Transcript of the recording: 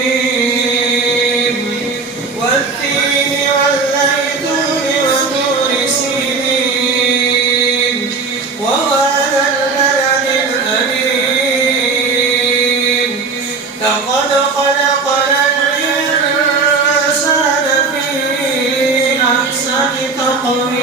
الرحيم والتين والزيتون وطور سينين وهذا البلد الأمين لقد خلقنا الإنسان في أحسن تقويم